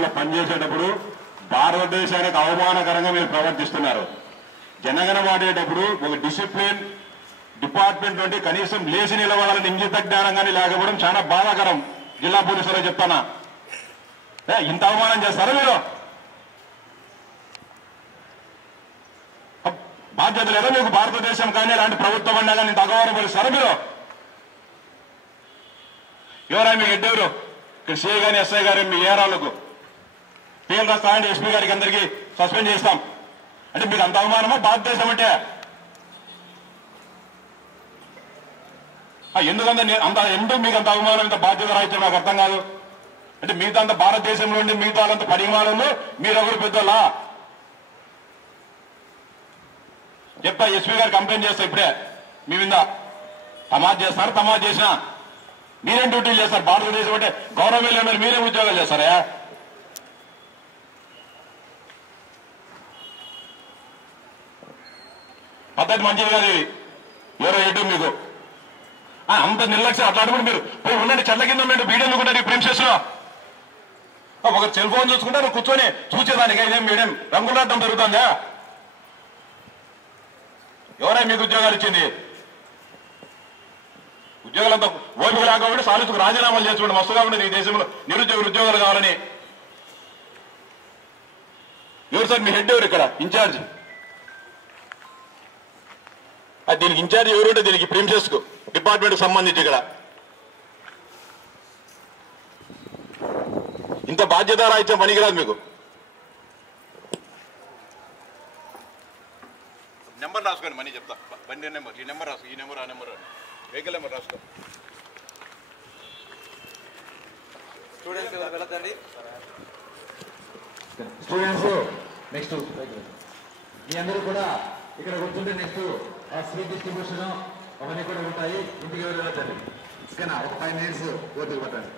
పోలీసులు పనిచేసేటప్పుడు భారతదేశానికి అవమానకరంగా మీరు ప్రవర్తిస్తున్నారు. జనగణ వాడేటప్పుడు ఒక డిసిప్లిన్ డిపార్ట్మెంట్ నుండి కనీసం లేచి నిలబడాలని ఇంగిత జ్ఞానం కానీ లేకపోవడం చాలా బాధాకరం. జిల్లా పోలీసులో చెప్తానా, ఇంత అవమానం చేస్తారా మీరు? బాధ్యత లేదా మీకు? భారతదేశం కానీ అలాంటి ప్రభుత్వం అన్నా కానీ ఇంత అగౌరవపరుస్తారా మీరు? ఎవరా మీకు ఎడ్డెవరు? ఇక్కడ సిఐ గాని ఎస్ఐ గారు మీ ఏరాలకు పేర్లు రాస్తామంటే ఎస్పీ గారికి అందరికీ సస్పెండ్ చేస్తాం అంటే మీకు అంత అవమానమా భారతదేశం అంటే? ఎందుకు మీకు అంత అవమానం, ఇంత బాధ్యత రాయితే నాకు అర్థం కాదు. అంటే మిగతా అంత భారతదేశంలో ఉండి మిగతా వాళ్ళంత పరిమాణంలో మీరెవరు పెద్దోళ్ళా? చెప్తా, ఎస్పీ గారు కంప్లైంట్ చేస్తా ఇప్పుడే. మీ మీద తమాజ్ చేస్తారు, తమాజ్ చేసినా మీరేం డ్యూటీలు చేస్తారు? భారతదేశం అంటే గౌరవం లేని మీరే ఉద్యోగాలు చేస్తారా? పద్ధతి మంచిది కాదు ఇది. ఎవరో ఏంటో మీకు అంత నిర్లక్ష్యం. అట్లాంటి మీరు పోయి ఉండండి, చెట్ల కింద ఉండండి. బీడెందుకు ఉంటారు ఈ ప్రిన్సెస్ లో? ఒక సెల్ ఫోన్ చూసుకుంటే నువ్వు కూర్చొని చూసేదానికి ఇదేం మీడియం రంగులాటం జరుగుతుందా? ఎవరై మీకు ఉద్యోగాలు ఇచ్చింది? ఉద్యోగాలంతా ఓపిక లేకపోతే సాలిసుకు రాజీనామాలు చేసుకోండి. మస్తుగా ఉండేది ఈ దేశంలో నిరుద్యోగులు ఉద్యోగాలు కావాలని. ఎవరు సార్ మీ హెడ్? ఎవరు ఇక్కడ ఇన్ఛార్జ్? దీనికి ఇన్ఛార్జ్ ఎవరుంటే దీనికి ప్రిన్సెస్ కు డిపార్ట్మెంట్ కు సంబంధించి ఇక్కడ ఇంత బాధ్యత రాయించే పనికిరాదు మీకు. నెంబర్ రాసుకోండి, మనీ చెప్తా. బండి నెంబర్, ఈ నెంబర్ రాసుకో, ఈ నెంబర్ ఆ నెంబర్ వెహికల్ నెంబర్ రాసుకో. స్టూడెంట్స్ నెక్స్ట్ మీ అందరూ కూడా ఇక్కడ కూర్చుంటే నెక్స్ట్ స్వీట్ డిస్ట్రిబ్యూషన్ అవన్నీ కూడా ఉంటాయి. ఇంటికి వెళ్ళాలి. ఒక 5 minutes ఓపిక పట్టండి.